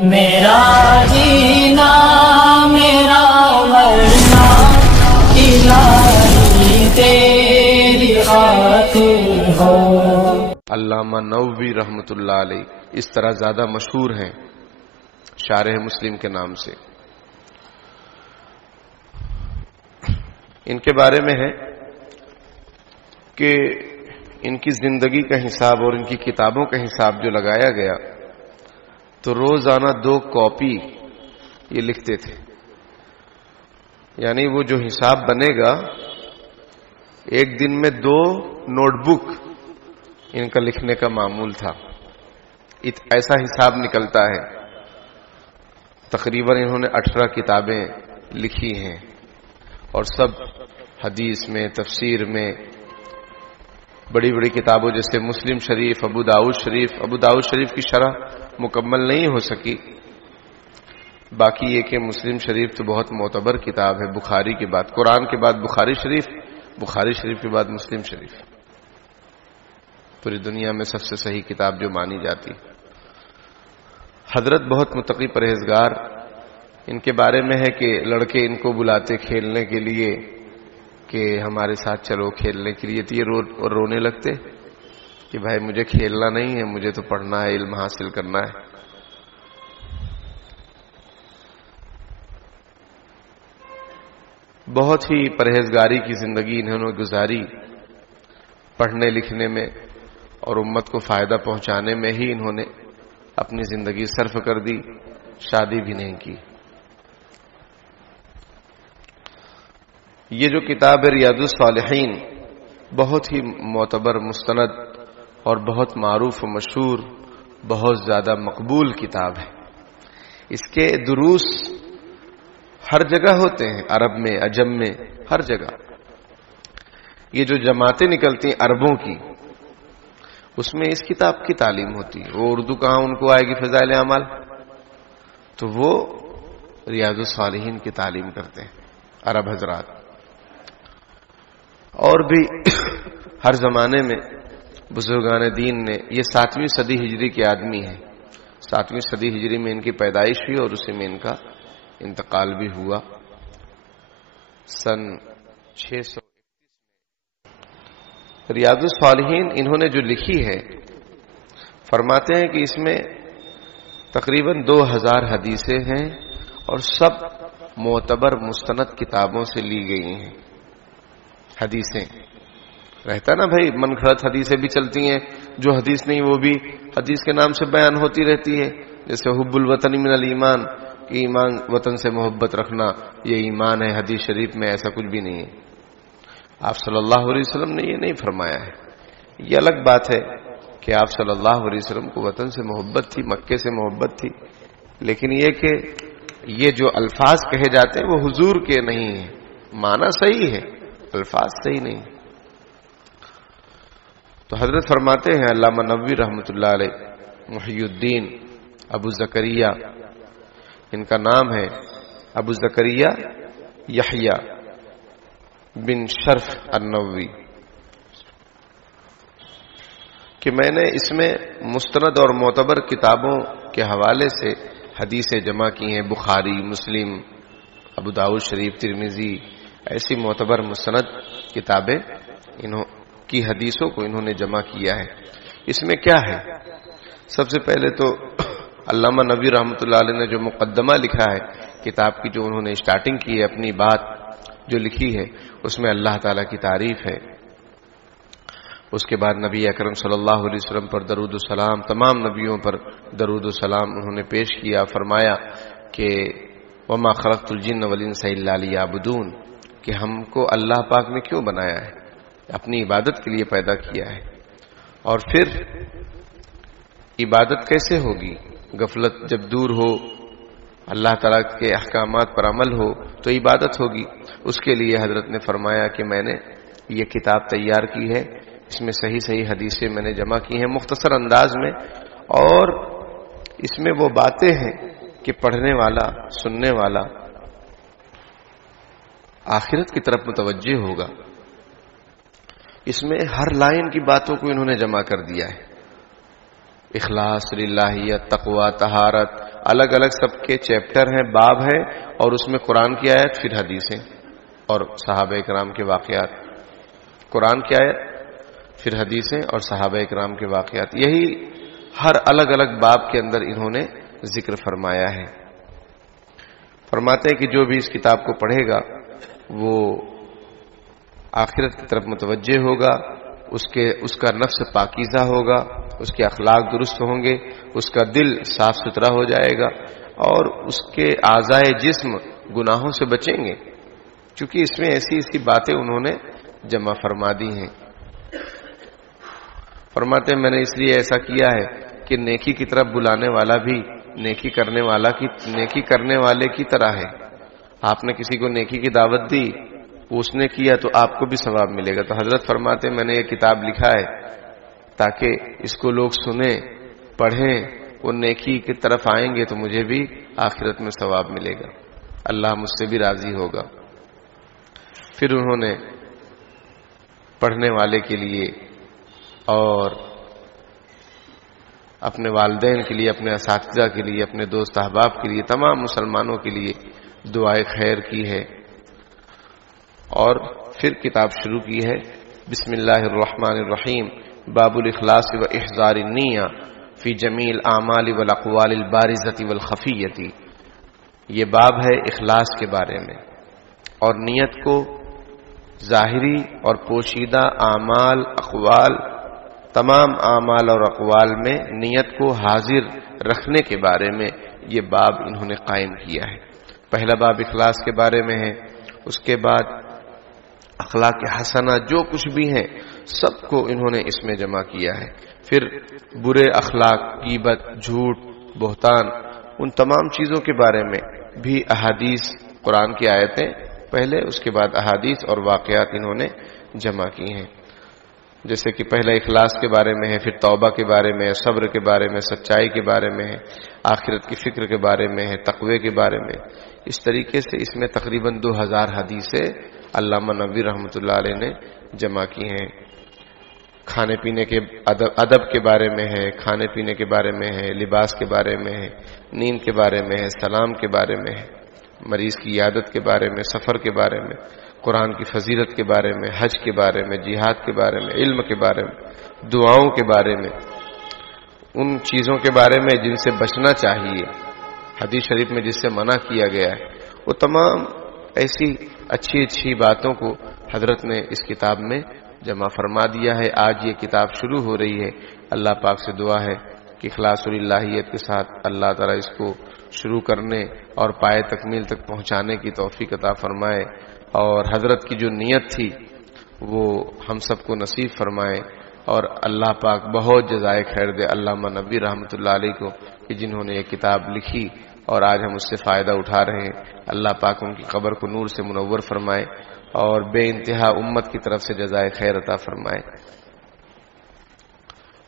میرا جینا میرا مرنا الہی تیری خاطر ہو۔ علامہ نووی رحمۃ اللہ علیہ اس طرح زیادہ مشہور ہیں شارح مسلم کے نام سے۔ ان کے بارے میں ہے کہ ان کی زندگی کا حساب اور ان کی کتابوں کا حساب جو لگایا گیا تو روزانہ 2 کاپی یہ لکھتے تھے، یعنی وہ جو حساب بنے گا ایک دن میں 2 نوٹ بک ان کا لکھنے کا معمول تھا، ایسا حساب نکلتا ہے۔ تقریباً انہوں نے 18 کتابیں لکھی ہیں اور سب حدیث میں، تفسیر میں، بڑی بڑی کتابوں جیسے مسلم شریف، ابو داؤد شریف کی شرح مکمل نہیں ہو سکی، باقی یہ کہ مسلم شریف تو بہت معتبر کتاب ہے، بخاری کے بعد، قرآن کے بعد بخاری شریف کے بعد مسلم شریف، پوری دنیا میں سب سے صحیح کتاب جو مانی جاتی۔ حضرت بہت متقی پرہیزگار، ان کے بارے میں ہے کہ لڑکے ان کو بلاتے کھیلنے کے لیے کہ ہمارے ساتھ چلو کھیلنے کے لیے، تو یہ رونے لگتے کہ بھائی مجھے کھیلنا نہیں ہے، مجھے تو پڑھنا ہے، علم حاصل کرنا ہے۔ بہت ہی پرہیزگاری کی زندگی انہوں نے گزاری، پڑھنے لکھنے میں اور امت کو فائدہ پہنچانے میں ہی انہوں نے اپنی زندگی صرف کر دی، شادی بھی نہیں کی۔ یہ جو کتاب ہے ریاض الصالحین بہت ہی معتبر، مستند اور بہت معروف و مشہور، بہت زیادہ مقبول کتاب ہے۔ اس کے دروس ہر جگہ ہوتے ہیں، عرب میں، عجم میں، ہر جگہ۔ یہ جو جماعتیں نکلتی ہیں عربوں کی، اس میں اس کتاب کی تعلیم ہوتی ہے۔ وہ اردو کہاں ان کو آئے گی فضائل اعمال، تو وہ ریاض الصالحین کی تعلیم کرتے ہیں عرب حضرات۔ اور بھی ہر زمانے میں بزرگان دین نے، یہ 7ویں صدی ہجری کے آدمی ہیں، 7ویں صدی ہجری میں ان کی پیدائش ہوئی اور اسی میں ان کا انتقال بھی ہوا سن 600۔ ریاض الصالحین انہوں نے جو لکھی ہے، فرماتے ہیں کہ اس میں تقریباً 2000 حدیثیں ہیں اور سب معتبر مستند کتابوں سے لی گئی ہیں۔ حدیثیں رہتا نا بھائی، من گھڑت حدیثیں بھی چلتی ہیں، جو حدیث نہیں وہ بھی حدیث کے نام سے بیان ہوتی رہتی ہے، جیسے حب الوطن من الایمان، کہ ایمان وطن سے محبت رکھنا یہ ایمان ہے۔ حدیث شریف میں ایسا کچھ بھی نہیں ہے، آپ صلی اللہ علیہ وسلم نے یہ نہیں فرمایا ہے۔ یہ الگ بات ہے کہ آپ صلی اللہ علیہ وسلم کو وطن سے محبت تھی، مکے سے محبت تھی، لیکن یہ کہ یہ جو الفاظ کہے جاتے ہیں وہ حضور کے نہیں ہیں، معنی صحیح ہے، الفاظ صحیح نہیں۔ تو حضرت فرماتے ہیں علامہ نووی رحمۃ اللہ علیہ، محی الدین ابو زکریا، ان کا نام ہے ابو زکریا یحییٰ بن شرف النووی، کہ میں نے اس میں مستند اور معتبر کتابوں کے حوالے سے حدیثیں جمع کی ہیں، بخاری، مسلم، ابو داؤد شریف، ترمذی، ایسی معتبر مستند کتابیں کی حدیثوں کو انہوں نے جمع کیا ہے۔ اس میں کیا ہے؟ سب سے پہلے تو علامہ نووی رحمۃ اللہ علیہ نے جو مقدمہ لکھا ہے کتاب کی، جو انہوں نے سٹارٹنگ کی ہے، اپنی بات جو لکھی ہے، اس میں اللہ تعالیٰ کی تعریف ہے۔ اس کے بعد نبی اکرم صلی اللہ علیہ وسلم پر درود و سلام، تمام نبیوں پر درود و سلام انہوں نے پیش کیا، فرمایا کہ وما خلقت الجن والانس الا لیعبدون، کہ ہم کو اللہ پاک نے کیوں بنایا ہے؟ اپنی عبادت کے لیے پیدا کیا ہے۔ اور پھر عبادت کیسے ہوگی؟ غفلت جب دور ہو، اللہ تعالیٰ کے احکامات پر عمل ہو تو عبادت ہوگی۔ اس کے لیے حضرت نے فرمایا کہ میں نے یہ کتاب تیار کی ہے، اس میں صحیح صحیح حدیثیں میں نے جمع کی ہیں مختصر انداز میں، اور اس میں وہ باتیں ہیں کہ پڑھنے والا، سننے والا آخرت کی طرف متوجہ ہوگا۔ اس میں ہر لائن کی باتوں کو انہوں نے جمع کر دیا ہے، اخلاص، للہیت، تقوی، طہارت، الگ الگ سب کے چیپٹر ہیں، باب ہیں، اور اس میں قرآن کی آیت پھر حدیثیں اور صحابہ کرام کے واقعات، قرآن کی آیت پھر حدیثیں اور صحابہ کرام کے واقعات، یہی ہر الگ الگ باب کے اندر انہوں نے ذکر فرمایا ہے۔ فرماتے ہیں کہ جو بھی اس کتاب کو پڑھے گا وہ آخرت کی طرف متوجہ ہوگا، اس کا نفس پاکیزہ ہوگا، اس کے اخلاق درست ہوں گے، اس کا دل صاف ستھرا ہو جائے گا، اور اس کے اعضائے جسم گناہوں سے بچیں گے، چونکہ اس میں ایسی ایسی باتیں انہوں نے جمع فرما دی ہیں۔ فرماتے ہیں میں نے اس لیے ایسا کیا ہے کہ نیکی کی طرف بلانے والا بھی نیکی کرنے والے کی طرح ہے۔ آپ نے کسی کو نیکی کی دعوت دی، اس نے کیا تو آپ کو بھی ثواب ملے گا۔ تو حضرت فرماتے ہیں میں نے یہ کتاب لکھا ہے تاکہ اس کو لوگ سنیں، پڑھیں، وہ نیکی کی طرف آئیں گے تو مجھے بھی آخرت میں ثواب ملے گا، اللہ مجھ سے بھی راضی ہوگا۔ پھر انہوں نے پڑھنے والے کے لیے اور اپنے والدین کے لیے، اپنے اساتذہ کے لیے، اپنے دوست احباب کے لیے، تمام مسلمانوں کے لیے دعائے خیر کی ہے، اور پھر کتاب شروع کی ہے۔ بسم اللہ الرحمن الرحیم، باب الاخلاص و احضار النیہ فی جمیع الاعمال والاقوال البارزۃ والخفیۃ۔ یہ باب ہے اخلاص کے بارے میں، اور نیت کو ظاہری اور پوشیدہ اعمال، اقوال، تمام اعمال اور اقوال میں نیت کو حاضر رکھنے کے بارے میں یہ باب انہوں نے قائم کیا ہے۔ پہلا باب اخلاص کے بارے میں ہے، اس کے بعد اخلاق حسنہ جو کچھ بھی ہیں سب کو انہوں نے اس میں جمع کیا ہے، پھر برے اخلاق، غیبت، جھوٹ، بہتان، ان تمام چیزوں کے بارے میں بھی احادیث، قرآن کی آیتیں پہلے، اس کے بعد احادیث اور واقعات انہوں نے جمع کی ہیں۔ جیسے کہ پہلا اخلاص کے بارے میں ہے، پھر توبہ کے بارے میں ہے، صبر کے بارے میں، سچائی کے بارے میں ہے، آخرت کی فکر کے بارے میں ہے، تقوی کے بارے میں۔ اس طریقے سے اس میں تقریباً 2000 حدیثیں علامہ نووی رحمۃ اللہ علیہ نے جمع کی ہیں۔ کھانے پینے کے ادب کے بارے میں ہے، کھانے پینے کے بارے میں ہے، لباس کے بارے میں ہے، نیند کے بارے میں ہے، سلام کے بارے میں ہے، مریض کی عیادت کے بارے میں، سفر کے بارے میں، قرآن کی فضیلت کے بارے میں، حج کے بارے میں، جہاد کے بارے میں، علم کے بارے میں، دعاؤں کے بارے میں، ان چیزوں کے بارے میں جن سے بچنا چاہیے، حدیث شریف میں جس سے منع کیا گیا ہے، وہ تمام ایسی اچھی اچھی باتوں کو حضرت نے اس کتاب میں جمع فرما دیا ہے۔ آج یہ کتاب شروع ہو رہی ہے، اللہ پاک سے دعا ہے کہ اخلاص الہیت کے ساتھ اللہ تعالیٰ اس کو شروع کرنے اور پائے تکمیل تک پہنچانے کی توفیق عطا فرمائے، اور حضرت کی جو نیت تھی وہ ہم سب کو نصیب فرمائے، اور اللہ پاک بہت جزائے خیر دے علامہ نووی رحمۃ اللہ علیہ کو کہ جنہوں نے یہ کتاب لکھی اور آج ہم اس سے فائدہ اٹھا رہے ہیں۔ اللہ پاک ان کی قبر کو نور سے منور فرمائے اور بے انتہا امت کی طرف سے جزائے خیر عطا فرمائے۔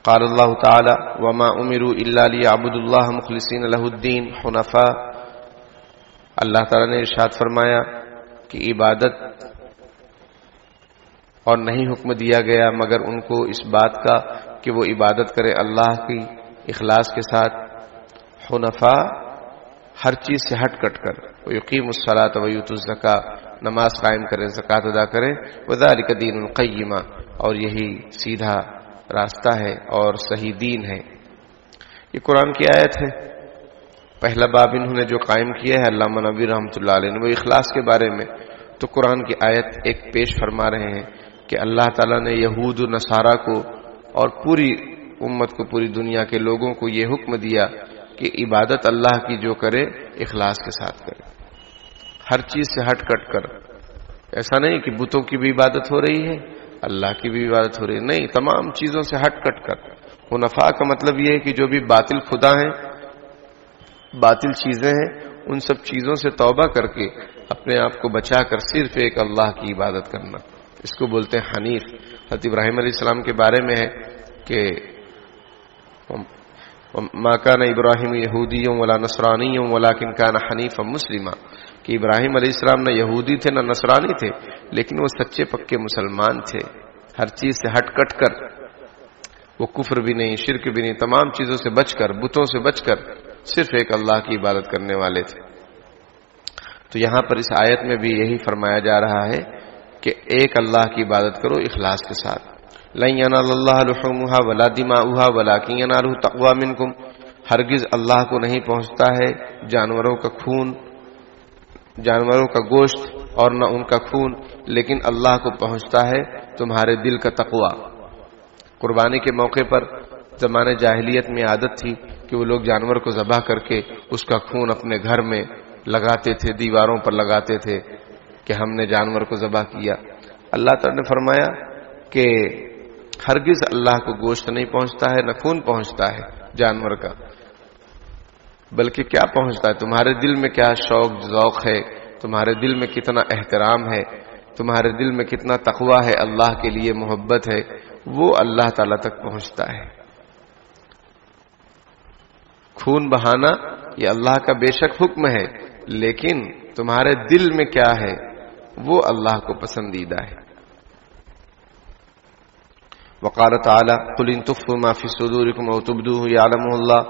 قال اللہ تعالی وما امروا الا ليعبدوا الله مخلصین له الدین حنفاء۔ اللہ تعالی نے ارشاد فرمایا کہ عبادت اور نہیں حکم دیا گیا مگر ان کو اس بات کا کہ وہ عبادت کرے اللہ کی اخلاص کے ساتھ، حنفاء، ہر چیز سے ہٹ کٹ کر، وَيُقِيمُ الصَّلَاةَ وَيُؤْتُوا الزَّكَاةَ، نماز قائم کریں، زکوٰۃ ادا کریں، وَذَلِكَ دِينُ الْقَيِّمَةُ، اور یہی سیدھا راستہ ہے اور صحیح دین ہے۔ یہ قرآن کی آیت ہے۔ پہلا باب انہوں نے جو قائم کیا ہے علامہ نووی رحمۃ اللہ علیہ نے، وہ اخلاص کے بارے میں، تو قرآن کی آیت ایک پیش فرما رہے ہیں کہ اللہ تعالیٰ نے یہود و نصارہ کو اور پوری امت کو، پوری دنیا کے لوگوں کو یہ حکم دیا کہ عبادت اللہ کی جو کرے اخلاص کے ساتھ کرے، ہر چیز سے ہٹ کٹ کر۔ ایسا نہیں کہ بتوں کی بھی عبادت ہو رہی ہے، اللہ کی بھی عبادت ہو رہی ہے، نہیں، تمام چیزوں سے ہٹ کٹ کر۔ حنفاء کا مطلب یہ ہے کہ جو بھی باطل خدا ہیں، باطل چیزیں ہیں، ان سب چیزوں سے توبہ کر کے اپنے آپ کو بچا کر صرف ایک اللہ کی عبادت کرنا، اس کو بولتے ہیں حنیف۔ حضرت ابراہیم علیہ السلام کے بارے میں ہے کہ ما کان ابراہیم یہودی ولا نصرانی ولکن کان حنیفا مسلما، کہ ابراہیم علیہ السلام نہ یہودی تھے نہ نصرانی تھے، لیکن وہ سچے پکے مسلمان تھے، ہر چیز سے ہٹ کٹ کر، وہ کفر بھی نہیں، شرک بھی نہیں، تمام چیزوں سے بچ کر، بتوں سے بچ کر صرف ایک اللہ کی عبادت کرنے والے تھے۔ تو یہاں پر اس آیت میں بھی یہی فرمایا جا رہا ہے کہ ایک اللہ کی عبادت کرو اخلاص کے ساتھ۔ لن ینال اللہ لحومها ولا دماؤها ولکن ینالہ التقوی منکم، ہرگز اللہ کو نہیں پہنچتا ہے جانوروں کا خون، جانوروں کا گوشت اور نہ ان کا خون، لیکن اللہ کو پہنچتا ہے تمہارے دل کا تقوی۔ قربانی کے موقع پر زمانے جاہلیت میں عادت تھی کہ وہ لوگ جانور کو ذبح کر کے اس کا خون اپنے گھر میں لگاتے تھے، دیواروں پر لگاتے تھے کہ ہم نے جانور کو ذبح کیا۔ اللہ تعالیٰ نے فرمایا کہ ہرگز اللہ کو گوشت نہیں پہنچتا ہے، نہ خون پہنچتا ہے جانور کا، بلکہ کیا پہنچتا ہے تمہارے دل میں کیا شوق ذوق ہے، تمہارے دل میں کتنا احترام ہے، تمہارے دل میں کتنا تقوی ہے، اللہ کے لیے محبت ہے، وہ اللہ تعالیٰ تک پہنچتا ہے۔ خون بہانا یہ اللہ کا بے شک حکم ہے، لیکن تمہارے دل میں کیا ہے وہ اللہ کو پسندیدہ ہے۔ وقال تعالی قل ان تخفوا ما في صدوركم او تبدوه يعلمه الله،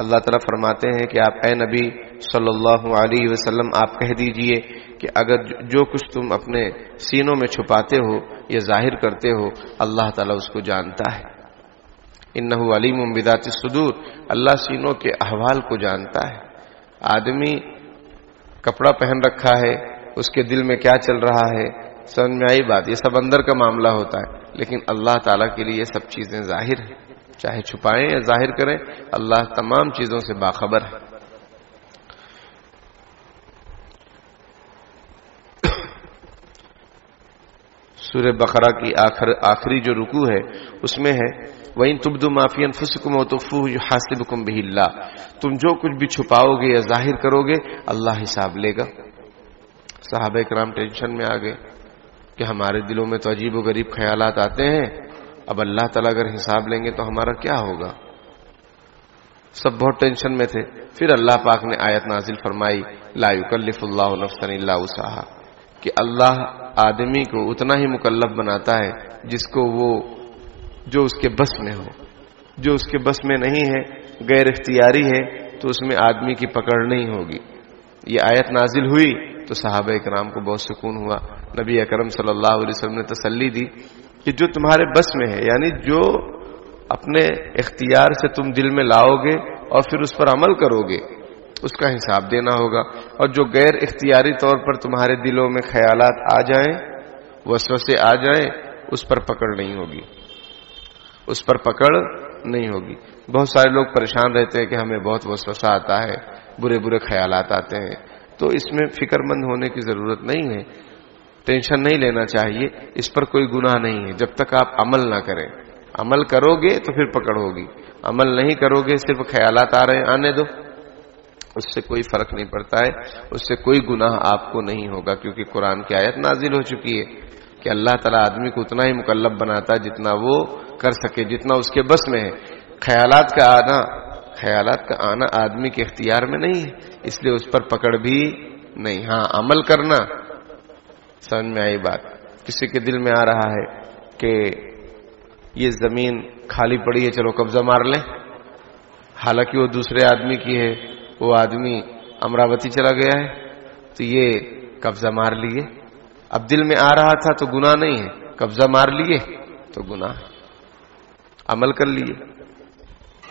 اللہ تعالیٰ فرماتے ہیں کہ آپ اے نبی صلی اللہ علیہ وسلم آپ کہہ دیجئے کہ اگر جو کچھ تم اپنے سینوں میں چھپاتے ہو یا ظاہر کرتے ہو اللہ تعالیٰ اس کو جانتا ہے۔ انہ علیم بذات الصدور، اللہ سینوں کے احوال کو جانتا ہے۔ آدمی کپڑا پہن رکھا ہے، اس کے دل میں کیا چل رہا ہے، سمجھ میں آئی بات؟ یہ سب اندر کا معاملہ ہوتا ہے، لیکن اللہ تعالیٰ کے لیے یہ سب چیزیں ظاہر ہیں، چاہے چھپائیں یا ظاہر کریں، اللہ تمام چیزوں سے باخبر ہے۔ سورہ بقرہ کی آخری جو رکوع ہے اس میں ہے وَإِن تُبْدُوا مَا فِي أَنفُسِكُمْ وَتُخْفُوهُ يُحَاسِبْكُم بِهِ اللَّهُ، تم جو کچھ بھی چھپاؤ گے یا ظاہر کرو گے اللہ حساب لے گا۔ صحابہ کرام ٹینشن میں آ گئے کہ ہمارے دلوں میں تو عجیب و غریب خیالات آتے ہیں، اب اللہ تعالیٰ اگر حساب لیں گے تو ہمارا کیا ہوگا؟ سب بہت ٹینشن میں تھے۔ پھر اللہ پاک نے آیت نازل فرمائی لا یکلف اللہ نفسا الا وسعها، کہ اللہ آدمی کو اتنا ہی مکلف بناتا ہے جس کو وہ جو اس کے بس میں ہو، جو اس کے بس میں نہیں ہے، غیر اختیاری ہے، تو اس میں آدمی کی پکڑ نہیں ہوگی۔ یہ آیت نازل ہوئی تو صحابہ کرام کو بہت سکون ہوا۔ نبی اکرم صلی اللہ علیہ وسلم نے تسلی دی کہ جو تمہارے بس میں ہے، یعنی جو اپنے اختیار سے تم دل میں لاؤ گے اور پھر اس پر عمل کرو گے اس کا حساب دینا ہوگا، اور جو غیر اختیاری طور پر تمہارے دلوں میں خیالات آ جائیں، وسوسے آ جائیں، اس پر پکڑ نہیں ہوگی، اس پر پکڑ نہیں ہوگی۔ بہت سارے لوگ پریشان رہتے ہیں کہ ہمیں بہت وسوسہ آتا ہے، برے برے خیالات آتے ہیں، تو اس میں فکر مند ہونے کی ضرورت نہیں ہے، ٹینشن نہیں لینا چاہیے، اس پر کوئی گناہ نہیں ہے جب تک آپ عمل نہ کریں۔ عمل کرو گے تو پھر پکڑ ہوگی، عمل نہیں کرو گے صرف خیالات آ رہے ہیں آنے دو، اس سے کوئی فرق نہیں پڑتا ہے، اس سے کوئی گناہ آپ کو نہیں ہوگا، کیونکہ قرآن کی آیت نازل ہو چکی ہے کہ اللہ تعالیٰ آدمی کو اتنا ہی مکلف بناتا ہے جتنا وہ کر سکے، جتنا اس کے بس میں ہے۔ خیالات کا آنا آدمی کے اختیار میں نہیں ہے، اس لیے اس پر پکڑ بھی نہیں۔ ہاں عمل کرنا، سمجھ میں آئی بات؟ کسی کے دل میں آ رہا ہے کہ یہ زمین خالی پڑی ہے چلو قبضہ مار لیں، حالانکہ وہ دوسرے آدمی کی ہے، وہ آدمی امراوتی چلا گیا ہے تو یہ قبضہ مار لیے۔ اب دل میں آ رہا تھا تو گناہ نہیں ہے، قبضہ مار لیے تو گناہ ہے، عمل کر لیے۔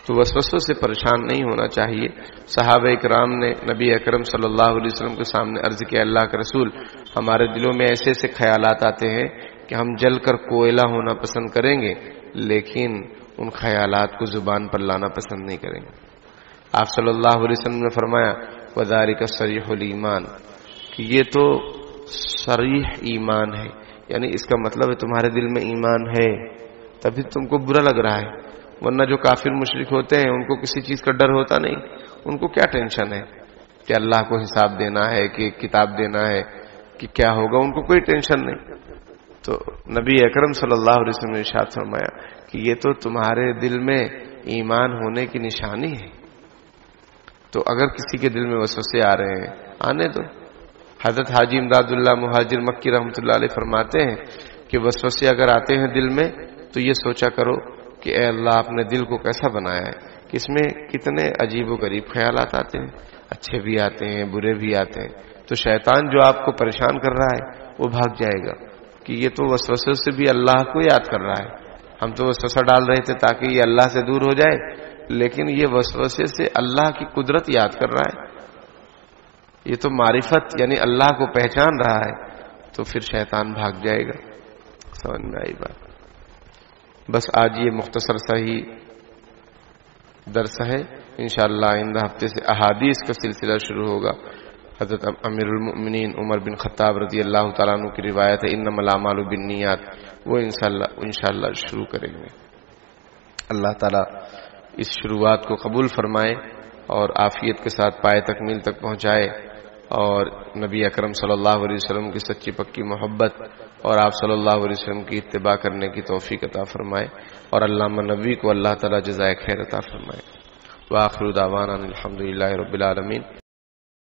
تو وسوسوں سے پریشان نہیں ہونا چاہیے۔ صحابہ کرام نے نبی اکرم صلی اللہ علیہ وسلم کے سامنے عرض کیا اللہ کے رسول، ہمارے دلوں میں ایسے ایسے خیالات آتے ہیں کہ ہم جل کر کوئلہ ہونا پسند کریں گے، لیکن ان خیالات کو زبان پر لانا پسند نہیں کریں گے۔ آپ صلی اللہ علیہ وسلم نے فرمایا وَذَلِكَ صَرِيحُ الْإِيمَانِ، کہ یہ تو صریح ایمان ہے، یعنی اس کا مطلب ہے تمہارے دل میں ایمان ہے تبھی تم کو برا لگ رہا ہے، ورنہ جو کافر مشرک ہوتے ہیں ان کو کسی چیز کا ڈر ہوتا نہیں، ان کو کیا ٹینشن ہے کہ اللہ کو حساب دینا ہے کہ کتاب دینا ہے کہ کیا ہوگا، ان کو کوئی ٹینشن نہیں۔ تو نبی اکرم صلی اللہ علیہ وسلم نے ارشاد فرمایا کہ یہ تو تمہارے دل میں ایمان ہونے کی نشانی ہے۔ تو اگر کسی کے دل میں وسوسے آ رہے ہیں آنے دو۔ حضرت حاجی امداد اللہ مہاجر مکی رحمۃ اللہ علیہ فرماتے ہیں کہ وسوسے اگر آتے ہیں دل میں تو یہ سوچا کرو کہ اے اللہ اپنے دل کو کیسا بنایا ہے کہ اس میں کتنے عجیب و غریب خیالات آتے ہیں، اچھے بھی آتے ہیں برے بھی آتے ہیں. تو شیطان جو آپ کو پریشان کر رہا ہے وہ بھاگ جائے گا کہ یہ تو وسوسے سے بھی اللہ کو یاد کر رہا ہے. ہم تو وسوسہ ڈال رہے تھے تاکہ یہ اللہ سے دور ہو جائے، لیکن یہ وسوسے سے اللہ کی قدرت یاد کر رہا ہے. یہ تو معرفت یعنی اللہ کو پہچان رہا ہے، تو پھر شیطان بھاگ جائے گا. سمجھ میں آئی بات؟ بس آج یہ مختصر سا ہی درس ہے. انشاءاللہ آئندہ ہفتے سے احادیث کا سلسلہ شروع ہوگا. حضرت امیر المؤمنین عمر بن خطاب رضی اللہ تعالیٰ عنہ کی روایت ہے انما الاعمال بالنیات، وہ انشاءاللہ شروع کریں گے. اللہ تعالیٰ اس شروعات کو قبول فرمائے اور عافیت کے ساتھ پائے تکمیل تک پہنچائے، اور نبی اکرم صلی اللہ علیہ وسلم کی سچی پکی محبت اور آپ صلی اللہ علیہ وسلم کی اتباع کرنے کی توفیق عطا فرمائے، اور علامہ نبوی کو اللہ تعالیٰ جزائے خیر عطا فرمائے. وآخر دعوانا الحمدللہ رب العالمین.